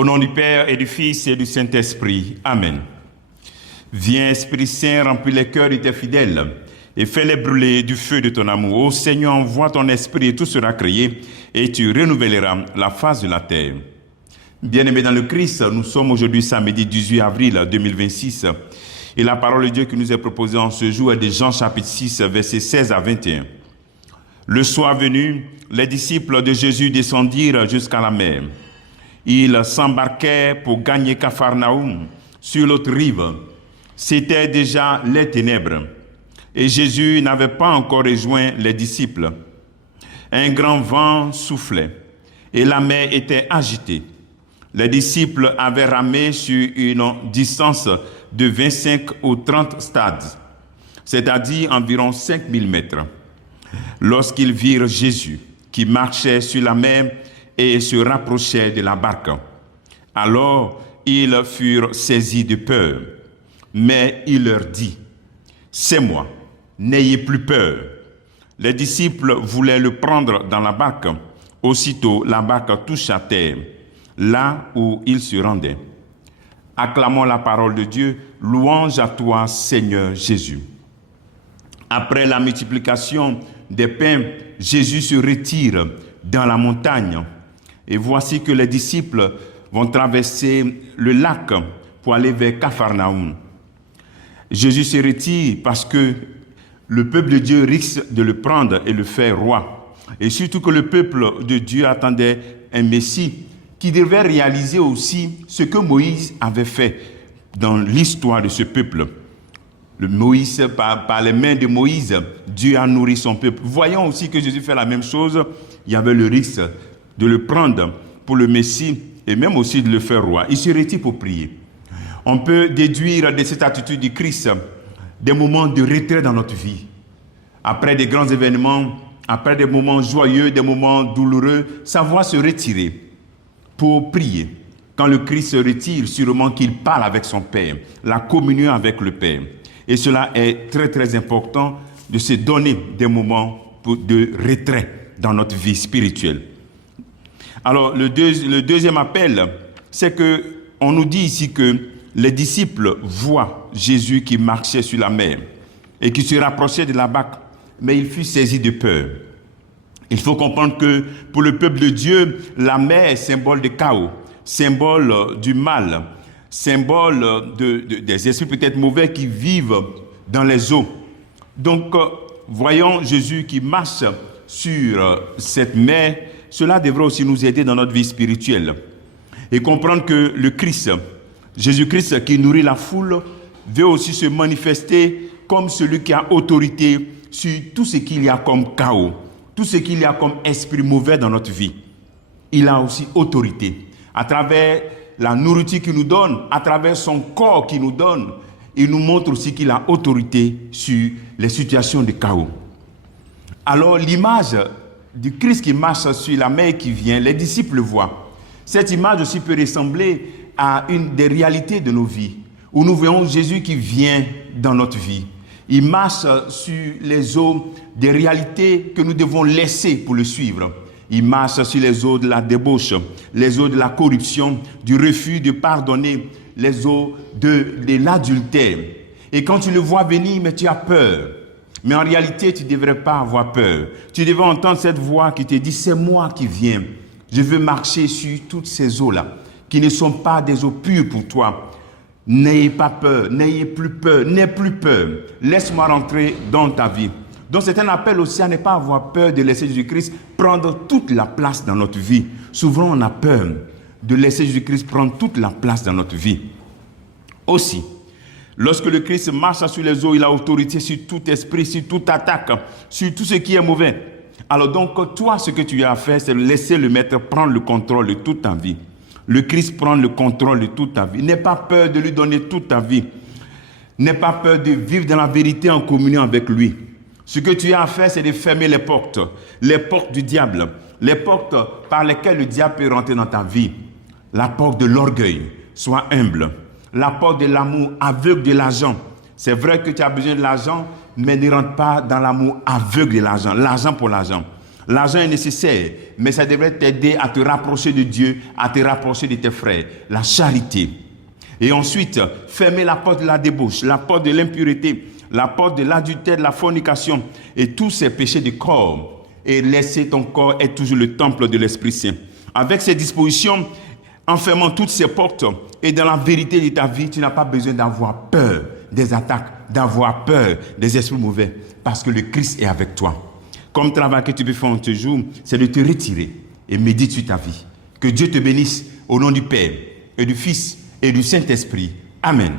Au nom du Père et du Fils et du Saint-Esprit. Amen. Viens, Esprit Saint, remplis les cœurs de tes fidèles et fais-les brûler du feu de ton amour. Ô Seigneur, envoie ton Esprit et tout sera créé et tu renouvelleras la face de la terre. Bien-aimés dans le Christ, nous sommes aujourd'hui samedi 18 avril 2026 et la parole de Dieu qui nous est proposée en ce jour est de Jean chapitre 6, versets 16 à 21. Le soir venu, les disciples de Jésus descendirent jusqu'à la mer. Ils s'embarquèrent pour gagner Capharnaüm sur l'autre rive. C'étaient déjà les ténèbres et Jésus n'avait pas encore rejoint les disciples. Un grand vent soufflait et la mer était agitée. Les disciples avaient ramé sur une distance de 25 ou 30 stades, c'est-à-dire environ 5000 mètres. Lorsqu'ils virent Jésus qui marchait sur la mer et se rapprochait de la barque, alors ils furent saisis de peur. Mais il leur dit, « C'est moi, n'ayez plus peur. » Les disciples voulaient le prendre dans la barque. Aussitôt, la barque toucha terre, là où il se rendait. Acclamons la parole de Dieu. Louange à toi, Seigneur Jésus. Après la multiplication des pains, Jésus se retire dans la montagne. Et voici que les disciples vont traverser le lac pour aller vers Capharnaüm. Jésus se retire parce que le peuple de Dieu risque de le prendre et le faire roi. Et surtout que le peuple de Dieu attendait un Messie qui devait réaliser aussi ce que Moïse avait fait dans l'histoire de ce peuple. Moïse, par les mains de Moïse, Dieu a nourri son peuple. Voyons aussi que Jésus fait la même chose. Il y avait le risque de le prendre pour le Messie et même aussi de le faire roi. Il se retire pour prier. On peut déduire de cette attitude du Christ des moments de retrait dans notre vie. Après des grands événements, après des moments joyeux, des moments douloureux, savoir se retirer pour prier. Quand le Christ se retire, sûrement qu'il parle avec son Père, la communion avec le Père. Et cela est très très important de se donner des moments de retrait dans notre vie spirituelle. Alors le deuxième appel, c'est que on nous dit ici que les disciples voient Jésus qui marchait sur la mer et qui se rapprochait de la barque, mais il fut saisi de peur. Il faut comprendre que pour le peuple de Dieu, la mer est symbole de chaos, symbole du mal, symbole des esprits peut-être mauvais qui vivent dans les eaux. Donc, voyons Jésus qui marche sur cette mer, cela devrait aussi nous aider dans notre vie spirituelle. Et comprendre que le Christ, Jésus-Christ qui nourrit la foule, veut aussi se manifester comme celui qui a autorité sur tout ce qu'il y a comme chaos, tout ce qu'il y a comme esprit mauvais dans notre vie. Il a aussi autorité. À travers la nourriture qu'il nous donne, à travers son corps qu'il nous donne, il nous montre aussi qu'il a autorité sur les situations de chaos. Alors l'image du Christ qui marche sur la mer qui vient, les disciples le voient. Cette image aussi peut ressembler à une des réalités de nos vies, où nous voyons Jésus qui vient dans notre vie. Il marche sur les eaux des réalités que nous devons laisser pour le suivre. Il marche sur les eaux de la débauche, les eaux de la corruption, du refus de pardonner, les eaux de l'adultère. Et quand tu le vois venir, mais tu as peur. Mais en réalité, tu ne devrais pas avoir peur. Tu devrais entendre cette voix qui te dit, c'est moi qui viens. Je veux marcher sur toutes ces eaux-là, qui ne sont pas des eaux pures pour toi. N'ayez pas peur, n'ayez plus peur, n'aie plus peur. Laisse-moi rentrer dans ta vie. Donc c'est un appel aussi à ne pas avoir peur de laisser Jésus-Christ prendre toute la place dans notre vie. Souvent on a peur de laisser Jésus-Christ prendre toute la place dans notre vie. Aussi, lorsque le Christ marche sur les eaux, il a autorité sur tout esprit, sur toute attaque, sur tout ce qui est mauvais. Alors donc toi, ce que tu as à faire, c'est laisser le Maître prendre le contrôle de toute ta vie. Le Christ prend le contrôle de toute ta vie. N'aie pas peur de lui donner toute ta vie. N'aie pas peur de vivre dans la vérité en communion avec lui. Ce que tu as à faire, c'est de fermer les portes du diable, les portes par lesquelles le diable peut rentrer dans ta vie. La porte de l'orgueil, sois humble. La porte de l'amour aveugle de l'argent. C'est vrai que tu as besoin de l'argent, mais ne rentre pas dans l'amour aveugle de l'argent, l'argent pour l'argent. L'argent est nécessaire, mais ça devrait t'aider à te rapprocher de Dieu, à te rapprocher de tes frères. La charité. Et ensuite, fermer la porte de la débauche, la porte de l'impureté, la porte de l'adultère, de la fornication et tous ces péchés du corps. Et laisser ton corps être toujours le temple de l'Esprit Saint. Avec ces dispositions, en fermant toutes ces portes et dans la vérité de ta vie, tu n'as pas besoin d'avoir peur des attaques, d'avoir peur des esprits mauvais, parce que le Christ est avec toi. Comme travail que tu peux faire en ce jour, c'est de te retirer et méditer sur ta vie. Que Dieu te bénisse au nom du Père et du Fils et du Saint-Esprit. Amen.